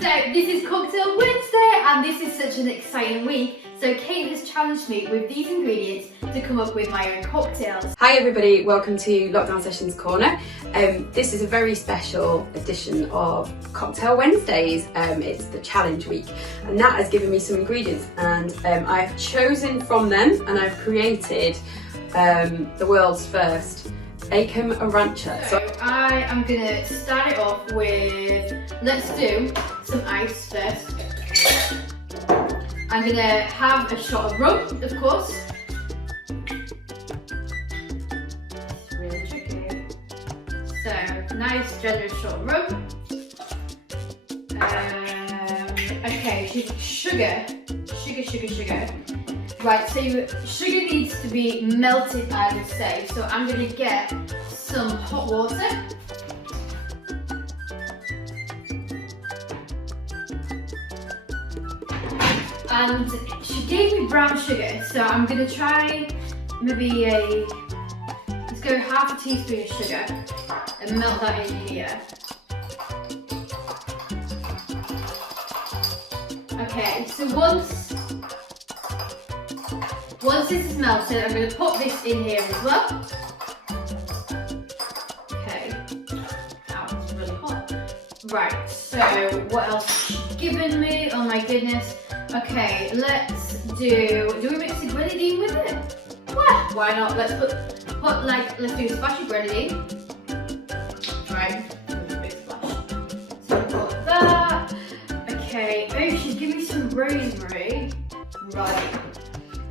So this is Cocktail Wednesday and this is such an exciting week. So Kate has challenged me with these ingredients to come up with my own cocktails. Hi everybody, welcome to Lockdown Sessions Corner. This is a very special edition of Cocktail Wednesdays. It's the challenge week and that has given me some ingredients and I've chosen from them and I've created the world's first Achem Arancha. So I am going to start it off with, let's do some ice first. I'm going to have a shot of rum, of course. It's really tricky. So, nice generous shot of rum. Okay, sugar. Right, so sugar needs to be melted, I would say. So I'm going to get some hot water. And she gave me brown sugar, so I'm going to try maybe let's go half a teaspoon of sugar and melt that in here. Okay, so once this is melted, I'm going to put this in here as well. Okay. Ow, it's really hot. Right, so what else has she given me? Oh my goodness. Okay, let's do we mix the grenadine with it? Well, why not? Let's let's do a splash of grenadine. Right, a big splash. So put that. Okay, oh, she's giving me some rosemary. Right.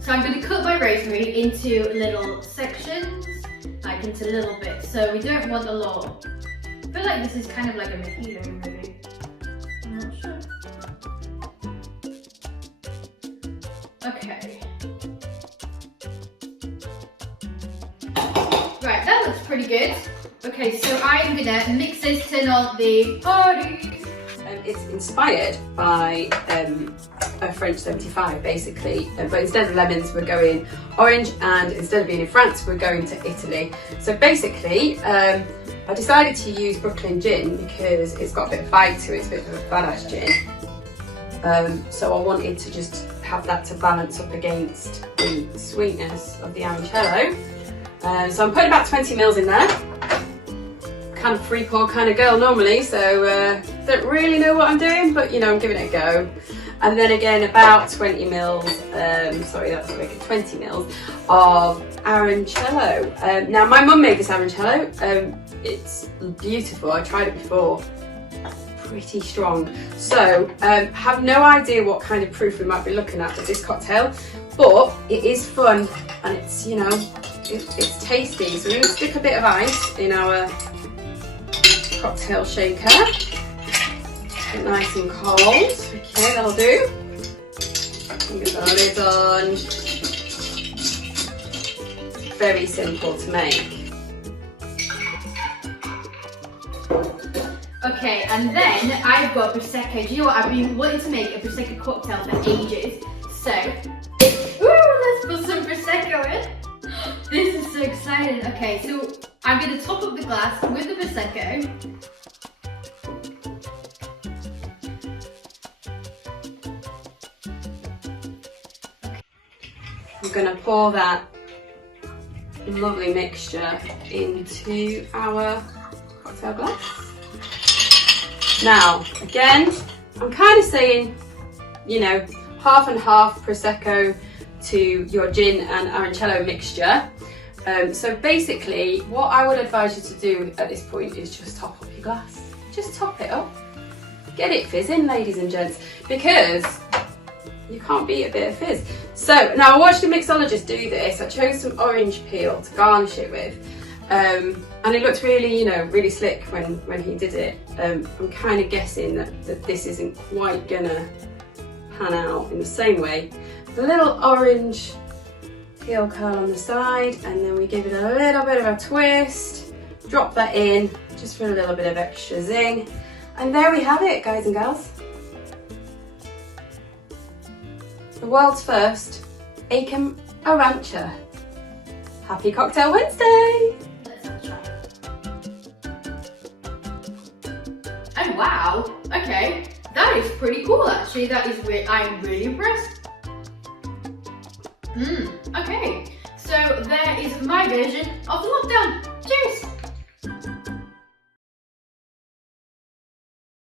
So I'm going to cut my rosemary into little sections, like into little bits, so we don't want a lot. I feel like this is kind of like a mojito maybe. I'm not sure. Okay. Right, that looks pretty good. Okay, so I'm going to mix this, turn on the party. It's inspired by a French 75 basically, but instead of lemons we're going orange, and instead of being in France we're going to Italy. So basically I decided to use Brooklyn gin because it's got a bit of bite to it, it's a bit of a badass gin. So I wanted to just have that to balance up against the sweetness of the Arancello. So I'm putting about 20 ml in there. Kind of free pour kind of girl normally, so don't really know what I'm doing, but you know, I'm giving it a go. And then again about 20 mils, sorry that's wicked, 20 mils of Arancello. Now my mum made this Arancello, it's beautiful, I tried it before, pretty strong. So have no idea what kind of proof we might be looking at with this cocktail, but it is fun and it's, you know, it's tasty. So we're going to stick a bit of ice in our cocktail shaker. Get nice and cold. Okay, that'll do. Get the lid on. Very simple to make. Okay, and then I've got Prosecco. Do you know what? I've been wanting to make a Prosecco cocktail for ages. So, let's put some Prosecco in. This is so exciting. Okay, so I'm going to top up the glass with the Prosecco. I'm going to pour that lovely mixture into our cocktail glass. Now, again, I'm kind of saying, you know, half and half Prosecco to your gin and Arancello mixture. So basically, what I would advise you to do at this point is just top up your glass. Just top it up. Get it fizzing, ladies and gents, because you can't beat a bit of fizz. So now I watched a mixologist do this. I chose some orange peel to garnish it with. And it looked really, you know, really slick when he did it. I'm kind of guessing that this isn't quite gonna pan out in the same way. A little orange peel curl on the side, and then we give it a little bit of a twist. Drop that in, just for a little bit of extra zing. And there we have it, guys and gals. The world's first Achem Arancha. Happy Cocktail Wednesday! Let's have a try. Oh wow, okay. That is pretty cool, actually. That is I'm really impressed. Okay, so there is my version of lockdown.